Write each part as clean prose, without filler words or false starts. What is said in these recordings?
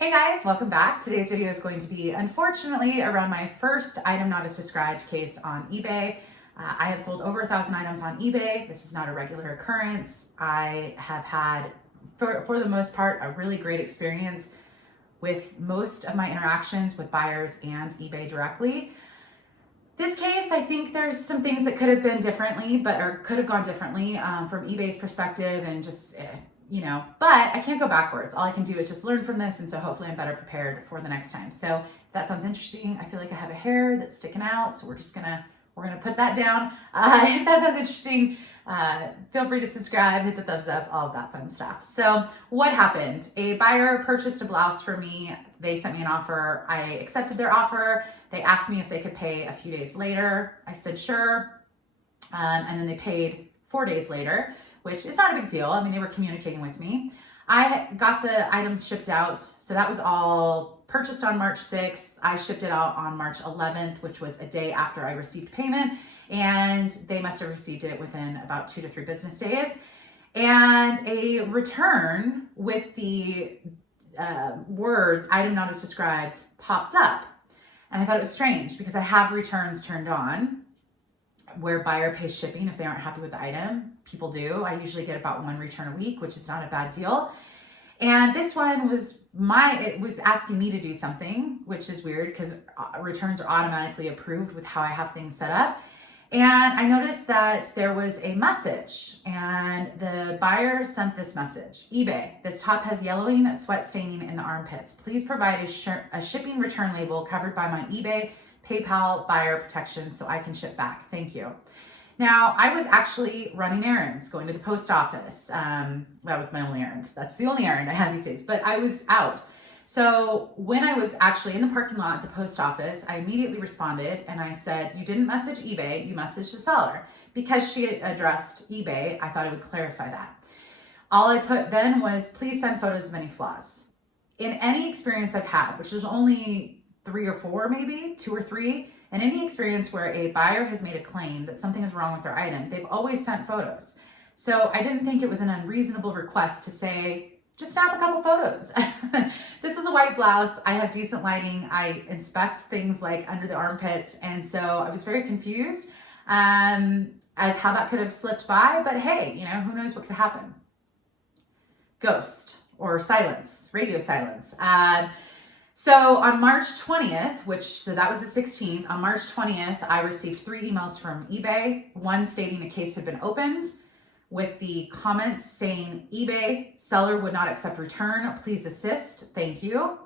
Hey guys, welcome back. Today's video is going to be, unfortunately, around my first item not as described case on eBay. I have sold over 1,000 items on eBay. This is not a regular occurrence. I have had, for the most part, a really great experience with most of my interactions with buyers and eBay directly. This case, I think there's some things that could have been differently, or could have gone differently from eBay's perspective and just, but I can't go backwards. All I can do is just learn from this, and so hopefully I'm better prepared for the next time. So if that sounds interesting. I feel like I have a hair that's sticking out, so we're gonna put that down. If that sounds interesting, feel free to subscribe, hit the thumbs up, all of that fun stuff. So what happened? A buyer purchased a blouse for me. They sent me an offer. I accepted their offer. They asked me if they could pay a few days later. I said sure, and then they paid 4 days later, which is not a big deal. I mean, they were communicating with me. I got the items shipped out. So that was all purchased on March 6th. I shipped it out on March 11th, which was a day after I received payment. And they must have received it within about 2 to 3 business days. And a return with the words item not as described popped up. And I thought it was strange because I have returns turned on where buyer pays shipping if they aren't happy with the item. People do. I usually get about 1 return a week, which is not a bad deal. And this one was it was asking me to do something, which is weird because returns are automatically approved with how I have things set up. And I noticed that there was a message, and the buyer sent this message. eBay, this top has yellowing, sweat staining in the armpits. Please provide a shipping return label covered by my eBay PayPal buyer protection so I can ship back. Thank you. Now, I was actually running errands, going to the post office. That was my only errand. That's the only errand I have these days, but I was out. So when I was actually in the parking lot at the post office, I immediately responded and I said, you didn't message eBay, you messaged the seller. Because she addressed eBay, I thought I would clarify that. All I put then was, please send photos of any flaws. In any experience I've had, which is only 3 or 4, maybe 2 or 3, in any experience where a buyer has made a claim that something is wrong with their item, they've always sent photos. So I didn't think it was an unreasonable request to say, just snap a couple photos. This was a white blouse. I have decent lighting. I inspect things like under the armpits. And so I was very confused as how that could have slipped by. But hey, who knows what could happen? Ghost or silence, radio silence. So on March 20th, so that was the 16th, on March 20th, I received 3 emails from eBay, one stating a case had been opened with the comments saying, eBay, seller would not accept return, please assist, thank you.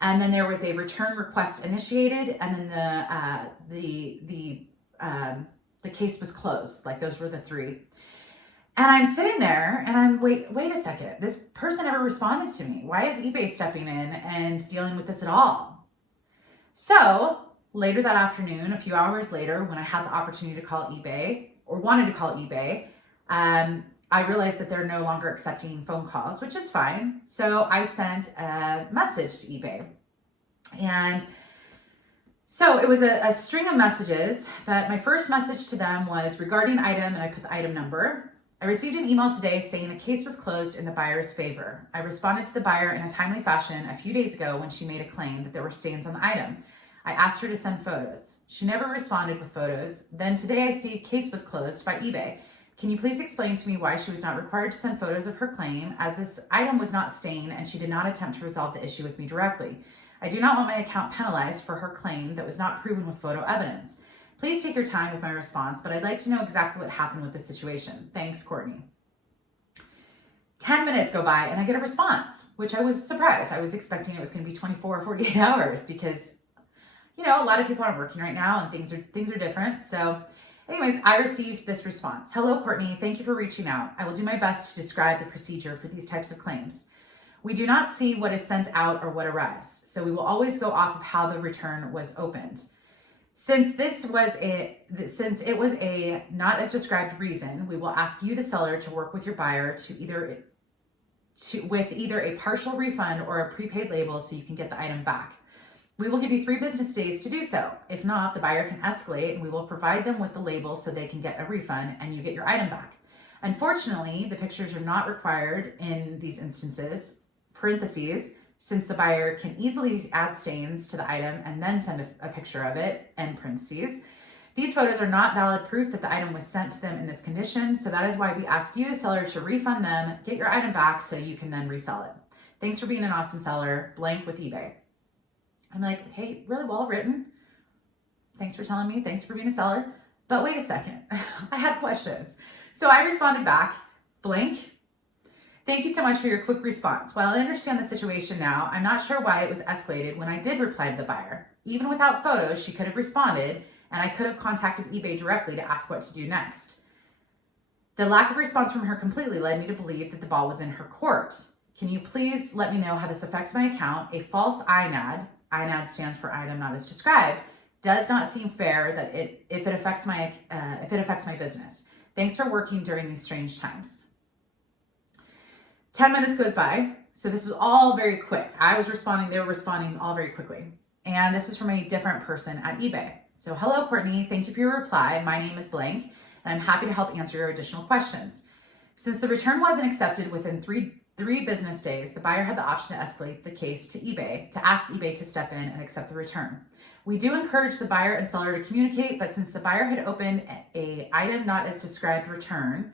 And then there was a return request initiated, and then the case was closed. Like, those were the 3. And I'm sitting there and I'm, wait a second, this person never responded to me. Why is eBay stepping in and dealing with this at all? So later that afternoon, a few hours later, when I had the opportunity to call eBay, or wanted to call eBay, I realized that they're no longer accepting phone calls, which is fine. So I sent a message to eBay. And so it was a string of messages, but my first message to them was regarding item, and I put the item number. I received an email today saying a case was closed in the buyer's favor. I responded to the buyer in a timely fashion a few days ago when she made a claim that there were stains on the item. I asked her to send photos. She never responded with photos. Then today I see a case was closed by eBay. Can you please explain to me why she was not required to send photos of her claim, as this item was not stained and she did not attempt to resolve the issue with me directly? I do not want my account penalized for her claim that was not proven with photo evidence. Please take your time with my response, but I'd like to know exactly what happened with the situation. Thanks, Courtney. 10 minutes go by and I get a response, which I was surprised. I was expecting it was going to be 24 or 48 hours because, a lot of people aren't working right now and things are different. So anyways, I received this response. Hello, Courtney. Thank you for reaching out. I will do my best to describe the procedure for these types of claims. We do not see what is sent out or what arrives, so we will always go off of how the return was opened. Since it was a not as described reason, we will ask you, the seller, to work with your buyer with either a partial refund or a prepaid label so you can get the item back. We will give you 3 business days to do so. If not, the buyer can escalate and we will provide them with the label so they can get a refund and you get your item back. Unfortunately, the pictures are not required in these instances, parentheses, Since the buyer can easily add stains to the item and then send a picture of it, end parentheses, these photos are not valid proof that the item was sent to them in this condition, so that is why we ask you, the seller, to refund them, get your item back so you can then resell it. Thanks for being an awesome seller, blank with eBay. I'm like, hey, really well written. Thanks for telling me, thanks for being a seller. But wait a second, I had questions. So I responded back, blank. Thank you so much for your quick response. While I understand the situation now, I'm not sure why it was escalated when I did reply to the buyer. Even without photos, she could have responded, and I could have contacted eBay directly to ask what to do next. The lack of response from her completely led me to believe that the ball was in her court. Can you please let me know how this affects my account? A false INAD, INAD stands for item not as described, does not seem fair that if it affects my business. Thanks for working during these strange times. 10 minutes goes by, so this was all very quick. I was responding, they were responding all very quickly. And this was from a different person at eBay. So, hello, Courtney. Thank you for your reply. My name is blank, and I'm happy to help answer your additional questions. Since the return wasn't accepted within three business days, the buyer had the option to escalate the case to eBay, to ask eBay to step in and accept the return. We do encourage the buyer and seller to communicate, but since the buyer had opened a item not as described return,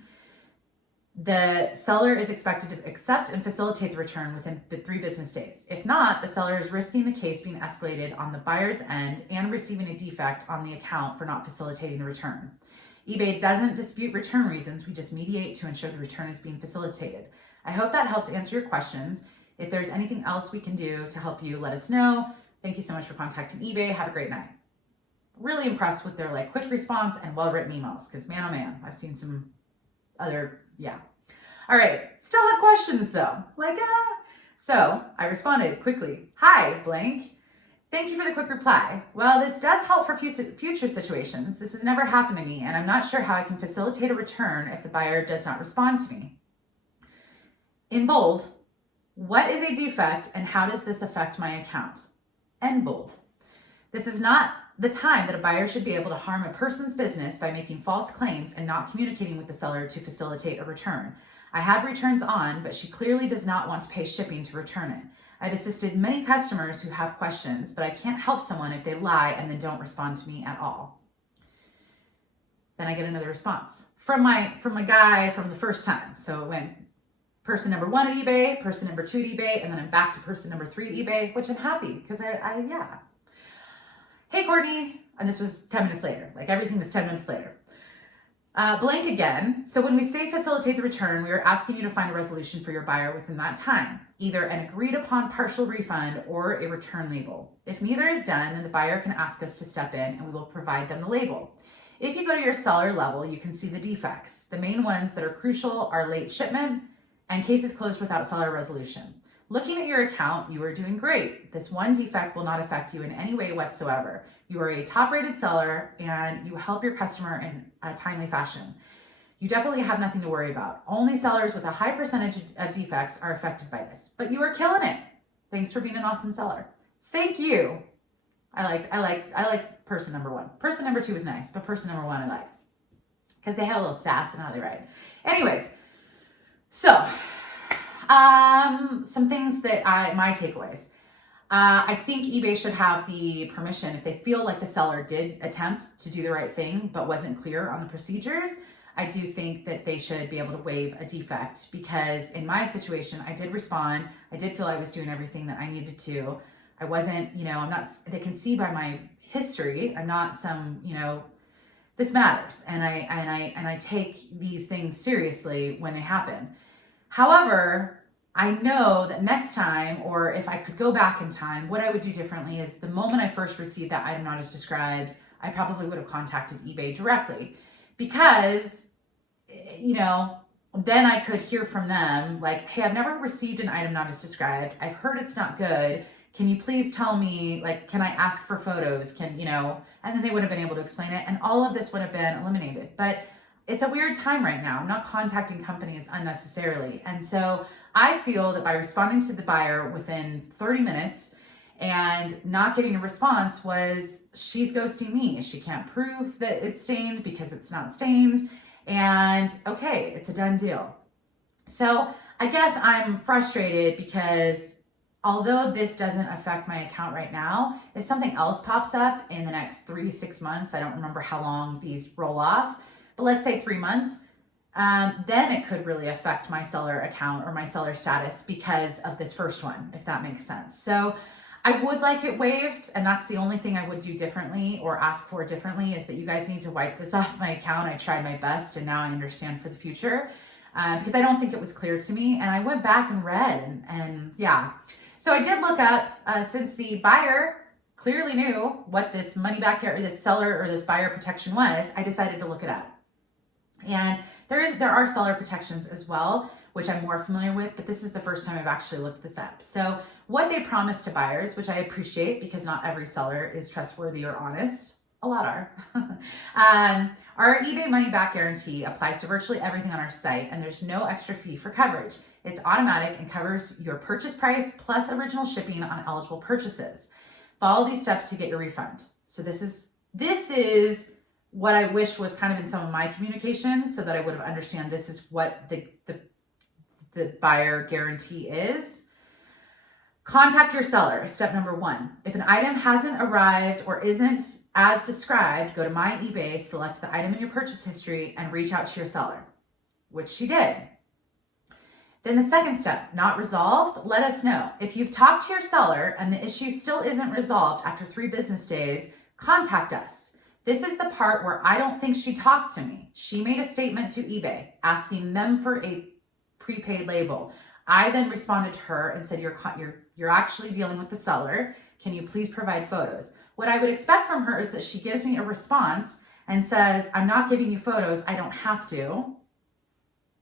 the seller is expected to accept and facilitate the return within 3 business days. If not, the seller is risking the case being escalated on the buyer's end and receiving a defect on the account for not facilitating the return. eBay doesn't dispute return reasons, we just mediate to ensure the return is being facilitated. I hope that helps answer your questions. If there's anything else we can do to help you, let us know. Thank you so much for contacting eBay. Have a great night. Really impressed with their quick response and well-written emails, because man, oh man, I've seen some other, yeah. All right, still have questions though. So I responded quickly. Hi, blank. Thank you for the quick reply. Well, this does help for future situations. This has never happened to me, and I'm not sure how I can facilitate a return if the buyer does not respond to me. In bold, what is a defect and how does this affect my account? End bold. This is not the time that a buyer should be able to harm a person's business by making false claims and not communicating with the seller to facilitate a return. I have returns on, but she clearly does not want to pay shipping to return it. I've assisted many customers who have questions, but I can't help someone if they lie and then don't respond to me at all. Then I get another response from my guy from the first time. So it went person number 1 at eBay, person number 2 at eBay, and then I'm back to person number 3 at eBay, which I'm happy because yeah. Hey, Courtney. And this was 10 minutes later. Everything was 10 minutes later. Blank again. So when we say facilitate the return, we are asking you to find a resolution for your buyer within that time, either an agreed upon partial refund or a return label. If neither is done, then the buyer can ask us to step in and we will provide them the label. If you go to your seller level, you can see the defects. The main ones that are crucial are late shipment and cases closed without seller resolution. Looking at your account, you are doing great. This one defect will not affect you in any way whatsoever. You are a top-rated seller and you help your customer in a timely fashion. You definitely have nothing to worry about. Only sellers with a high percentage of defects are affected by this, but you are killing it. Thanks for being an awesome seller. Thank you. I like person number 1. Person number 2 was nice, but person number 1 I like because they have a little sass in how they write. Anyways, so some things that my takeaways. I think eBay should have the permission if they feel like the seller did attempt to do the right thing but wasn't clear on the procedures. I do think that they should be able to waive a defect because in my situation, I did respond. I did feel I was doing everything that I needed to. I wasn't, I'm not, they can see by my history, I'm not some, this matters. And I take these things seriously when they happen. However, I know that next time, or if I could go back in time, what I would do differently is the moment I first received that item not as described, I probably would have contacted eBay directly because, then I could hear from them hey, I've never received an item not as described. I've heard it's not good. Can you please tell me, can I ask for photos? And then they would have been able to explain it and all of this would have been eliminated. But it's a weird time right now. I'm not contacting companies unnecessarily. And so I feel that by responding to the buyer within 30 minutes and not getting a response was she's ghosting me. She can't prove that it's stained because it's not stained. And okay, it's a done deal. So I guess I'm frustrated because although this doesn't affect my account right now, if something else pops up in the next 3 to 6 months, I don't remember how long these roll off, but let's say 3 months, then it could really affect my seller account or my seller status because of this first one, if that makes sense. So I would like it waived, and that's the only thing I would do differently or ask for differently, is that you guys need to wipe this off my account. I tried my best, and now I understand for the future, because I don't think it was clear to me. And I went back and read, and yeah. So I did look up, since the buyer clearly knew what this money back or this seller or this buyer protection was, I decided to look it up. And there are seller protections as well, which I'm more familiar with, but this is the first time I've actually looked this up. So what they promise to buyers, which I appreciate because not every seller is trustworthy or honest, a lot are. Our eBay money back guarantee applies to virtually everything on our site, and there's no extra fee for coverage. It's automatic and covers your purchase price plus original shipping on eligible purchases. Follow these steps to get your refund. So this is what I wish was kind of in some of my communication, so that I would have understand this is what the buyer guarantee is. Contact your seller, step number 1. If an item hasn't arrived or isn't as described, go to My eBay, select the item in your purchase history, and reach out to your seller, which she did. Then the second step, not resolved, let us know. If you've talked to your seller and the issue still isn't resolved after 3 business days, contact us. This is the part where I don't think she talked to me. She made a statement to eBay asking them for a prepaid label. I then responded to her and said, you're actually dealing with the seller. Can you please provide photos? What I would expect from her is that she gives me a response and says, I'm not giving you photos. I don't have to.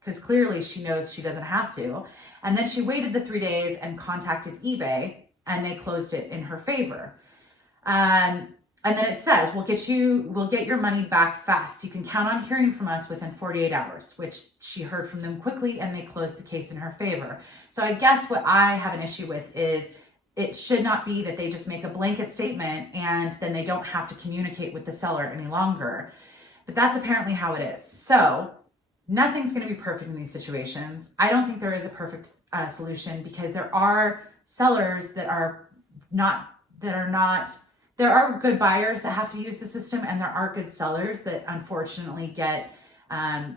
Because clearly she knows she doesn't have to. And then she waited the 3 days and contacted eBay, and they closed it in her favor. And then it says, we'll get your money back fast. You can count on hearing from us within 48 hours, which she heard from them quickly, and they closed the case in her favor. So I guess what I have an issue with is it should not be that they just make a blanket statement and then they don't have to communicate with the seller any longer. But that's apparently how it is. So nothing's going to be perfect in these situations. I don't think there is a perfect solution, because there are sellers that are not. There are good buyers that have to use the system, and there are good sellers that unfortunately get, a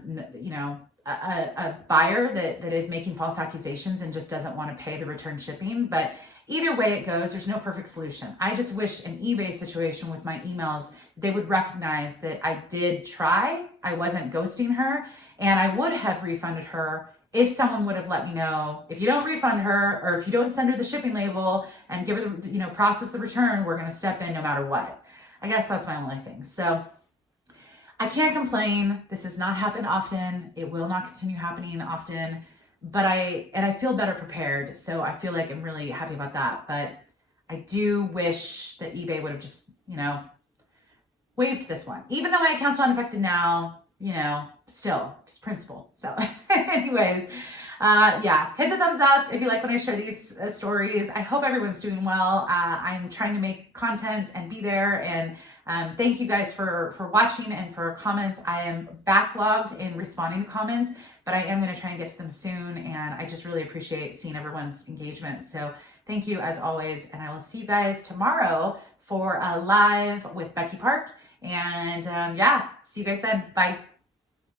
buyer that is making false accusations and just doesn't want to pay the return shipping. But either way it goes, there's no perfect solution. I just wish in eBay situation with my emails, they would recognize that I did try. I wasn't ghosting her, and I would have refunded her if someone would have let me know, if you don't refund her, or if you don't send her the shipping label and give her, process the return, we're going to step in no matter what. I guess that's my only thing. So I can't complain. This does not happen often. It will not continue happening often, but I feel better prepared. So I feel like I'm really happy about that. But I do wish that eBay would have just, waived this one. Even though my account's not affected now, still just principle. So anyways, hit the thumbs up if you like when I share these stories. I hope everyone's doing well. I'm trying to make content and be there, and thank you guys for watching and for comments. I am backlogged in responding to comments, but I am going to try and get to them soon, and I just really appreciate seeing everyone's engagement. So thank you as always, and I will see you guys tomorrow for a live with Becky Park. And see you guys then. Bye.